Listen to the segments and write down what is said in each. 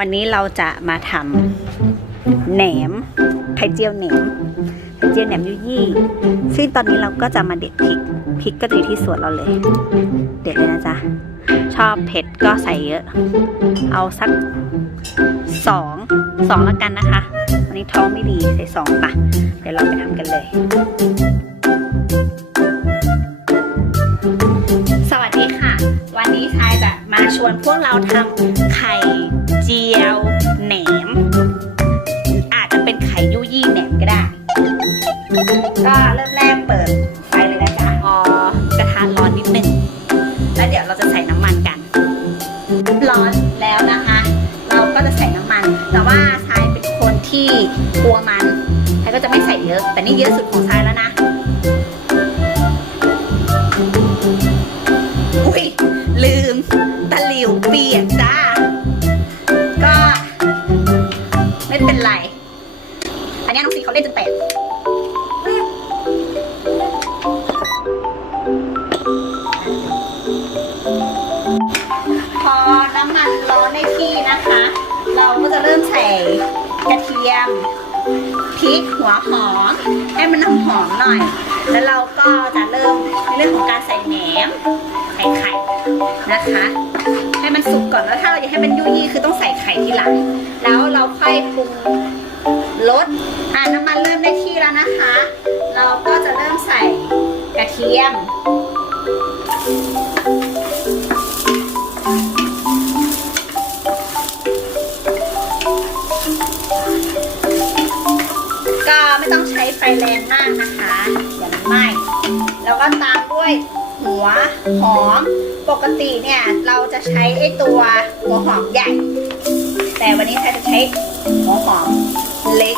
วันนี้เราจะมาทำแหนมไข่เจียวแหนมไข่เจียวแหนมยุยี่ ซึ่งตอนนี้เราก็จะมาเด็ดพริกพริกก็จะอยู่ที่สวนเราเลย เด็ดเลยนะจ๊ะ ชอบเผ็ดก็ใส่เยอะ เอาสักสองสองแล้วกันนะคะวันนี้ท้องไม่ดีใส่สองปะเดี๋ยวเราไปทำกันเลย สวัสดีค่ะ วันนี้ชายจะมาชวนพวกเราทำไข่ เยอะ แต่นี่เยอะสุดของชายแล้วนะ อุ้ยลืม ตะหลิวเปียกจ้า ก็ ไม่เป็นไร อันนี้น้องซีเขาเล่นจนแตกพอน้ำมันร้อนในที่นะคะ เราก็จะเริ่มใส่กระเทียม พริกหัวหอมให้มันน้ำหอมหน่อย แล้วเราก็จะเริ่มในเรื่องของการใส่แหนมใส่ไข่นะคะ ให้มันสุกก่อนแล้วถ้าเราอยากให้มันยุ่ยๆคือต้องใส่ไข่ทีหลัง แล้วเราค่อยปรุงรสอ่าน้ำมันเริ่มได้ที่แล้วนะคะ เราก็จะเริ่มใส่กระเทียม ไม่ต้องใช้ไฟแรงมากนะคะอย่ามันไหม้แล้วก็ตามด้วยหัวหอม ปกติเนี่ยเราจะใช้ไอ้ตัวหัวหอมใหญ่ แต่วันนี้ใครจะใช้หัวหอมเล็ก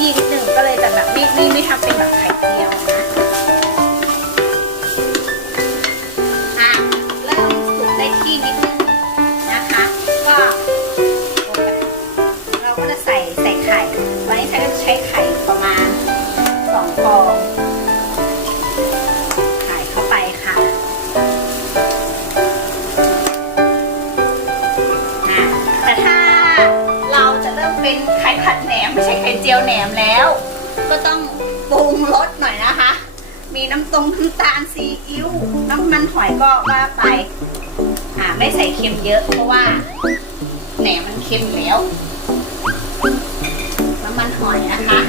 ยีนิดหนึ่งก็เลยจะแบบไม่ไม่ไม่ทำเป็นแบบไข่เจียวนะ จียวแหนมแล้ว ก็ต้องปรุงรสหน่อยนะคะ มีน้ำตรงน้ำตาลซีอิ๊วน้ำมันหอยก็ว่าไป อ่าไม่ใส่เค็มเยอะเพราะว่าแหนมมันเค็มแล้วน้ำมันหอยนะคะ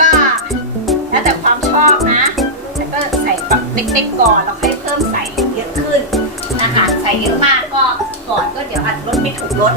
ก็แล้วแต่ความชอบนะแล้วก็ใส่แบบเล็กๆก่อนแล้วค่อย ก็ก่อนก็เดี๋ยวอัดรถไม่ถูกรถ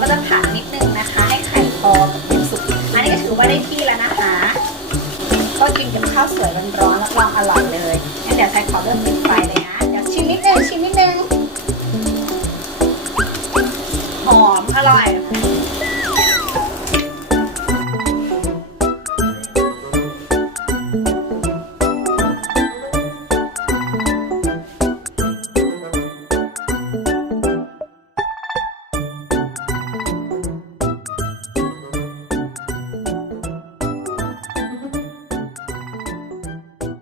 ก็จะผัดนิดนึงนะคะ ให้ไข่พอกับสุกอันนี้ก็ถือว่าได้ที่แล้วนะคะ ก็กินกับข้าวสวยร้อนๆรับรองอร่อยเลยงั้นเดี๋ยวใส่ขอเริ่มปิดไฟเลยน